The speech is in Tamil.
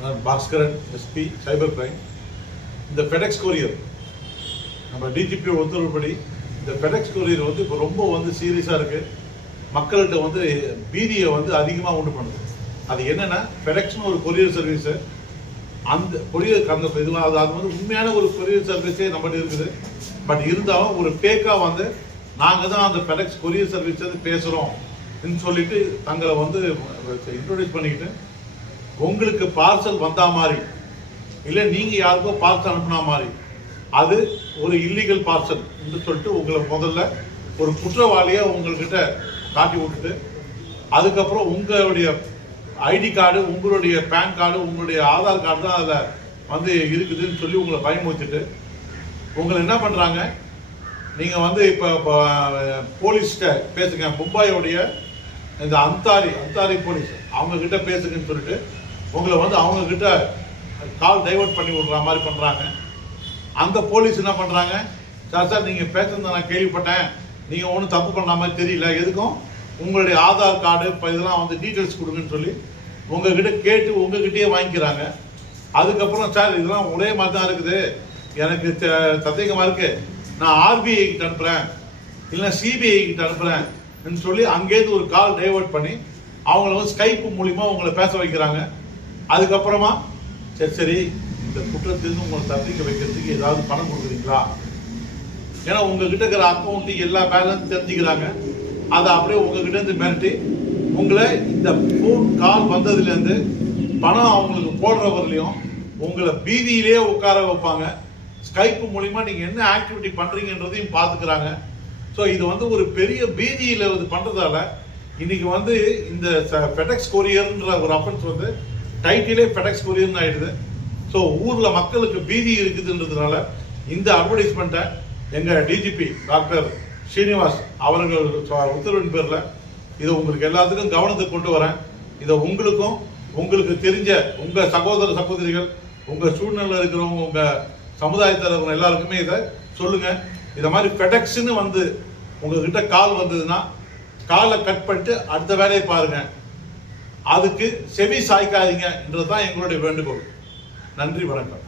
Bhaskaran SP cyber crime. இந்த ஃபெடெக்ஸ் கொரியர் நம்ம டிஜிபி உத்தரவுப்படி இந்த ஃபெடெக்ஸ் கொரியர் வந்து இப்போ ரொம்ப வந்து சீரியஸாக இருக்குது. மக்கள்கிட்ட வந்து பீதியை வந்து அதிகமாக உண்டு பண்ணுது. அது என்னென்னா, ஃபெடெக்ஸ்னு ஒரு கொரியர் சர்வீஸு, அந்த கொரியர் அந்த இது அது வந்து உண்மையான ஒரு கொரியர் சர்வீஸே நம்மகிட்ட இருக்குது. பட் இருந்தாலும் ஒரு ஃபேக்காக வந்து நாங்கள் தான் அந்த ஃபெடெக்ஸ் கொரியர் சர்வீஸ் வந்து பேசுகிறோம் சொல்லிட்டு தங்களை வந்து இன்ட்ரோடியூஸ் பண்ணிக்கிட்டு உங்களுக்கு பார்சல் வந்தா மாதிரி இல்லை நீங்கள் யாருக்கோ பார்சல் அனுப்புனா மாதிரி அது ஒரு இல்லீகல் பார்சல் என்று சொல்லிட்டு உங்களை முதல்ல ஒரு குற்றவாளியாக உங்கள்கிட்ட காட்டி விட்டுட்டு அதுக்கப்புறம் உங்களுடைய ஐடி கார்டு, உங்களுடைய பேன் கார்டு, உங்களுடைய ஆதார் கார்டு தான் அதில் வந்து இருக்குதுன்னு சொல்லி உங்களை பயமுறுத்திட்டு உங்களை என்ன பண்ணுறாங்க, நீங்கள் வந்து இப்போ போலீஸ்கிட்ட பேசுங்க, மும்பாயோடைய இந்த அந்தாரி போலீஸ் அவங்கக்கிட்ட பேசுங்கன்னு சொல்லிட்டு உங்களை வந்து அவங்கக்கிட்ட கால் டைவர்ட் பண்ணி விடுற மாதிரி பண்ணுறாங்க. அந்த போலீஸ் என்ன பண்ணுறாங்க, சார் நீங்கள் பேசுறத நான் கேள்விப்பட்டேன், நீங்கள் ஒன்றும் தப்பு பண்ணுற மாதிரி தெரியல, எதுக்கும் உங்களுடைய ஆதார் கார்டு இப்போ இதெல்லாம் வந்து டீட்டெயில்ஸ் கொடுங்கன்னு சொல்லி உங்ககிட்ட கேட்டு உங்ககிட்டயே வாங்கிக்கிறாங்க. அதுக்கப்புறம் சார் இதெல்லாம் ஒரே மாதிரி தான் இருக்குது, எனக்கு சந்தேகமாக இருக்குது, நான் ஆர்பிஐ கிட்ட அனுப்புகிறேன் இல்லைன்னா சிபிஐ கிட்ட அனுப்புகிறேன் சொல்லி அங்கேருந்து ஒரு கால் டைவர்ட் பண்ணி அவங்கள வந்து ஸ்கைப் மூலிமா உங்களை பேச வைக்கிறாங்க. அதுக்கப்புறமா சரி இந்த குற்றத்திலிருந்து உங்களை தப்பிக்க வைக்கிறதுக்கு ஏதாவது பணம் கொடுக்குறீங்களா, ஏன்னா உங்ககிட்ட இருக்கிற அக்கௌண்ட்டுக்கு எல்லா பேலன்ஸ் தெரிஞ்சுக்கிறாங்க. அதை அப்படியே உங்ககிட்ட இருந்து மிரட்டி உங்களை இந்த ஃபோன் கால் வந்ததுலேருந்து பணம் அவங்களுக்கு போடுறவர்களையும் உங்களை பீதியிலே உட்கார வைப்பாங்க. ஸ்கைப் மூலிமா நீங்கள் என்ன ஆக்டிவிட்டி பண்ணுறீங்கன்றதையும் பார்த்துக்கிறாங்க. ஸோ இது வந்து ஒரு பெரிய பீதியில் இது பண்ணுறதால இன்னைக்கு வந்து இந்த ஃபெடெக்ஸ் கொரியர்ன்ற ஒரு அஃபென்ஸ் வந்து டைட்டிலே ஃபெடெக்ஸ் கொரியர்னு ஆயிடுது. ஸோ ஊரில் மக்களுக்கு பீதி இருக்குதுன்றதுனால இந்த அட்வர்டைஸ்மெண்ட்டை எங்கள் டிஜிபி டாக்டர் ஸ்ரீனிவாஸ் அவர்கள் உத்தரவின் பேரில் இதை உங்களுக்கு எல்லாத்துக்கும் கவனத்துக்கு கொண்டு வரேன். இதை உங்களுக்கும் உங்களுக்கு தெரிஞ்ச உங்கள் சகோதர சகோதரிகள், உங்கள் சூழ்நிலை இருக்கிறவங்க, உங்கள் சமுதாயத்தில் இருக்கிறவங்க எல்லாருக்குமே இதை சொல்லுங்கள். இதை மாதிரி ஃபெடெக்ஸ்ன்னு வந்து உங்ககிட்ட கால் வந்ததுன்னா காலை கட் பண்ணிட்டு அடுத்த வேலையை பாருங்கள், அதுக்கு செவி சாய்க்காதீங்கன்றது தான் எங்களுடைய வேண்டுகோள். நன்றி, வணக்கம்.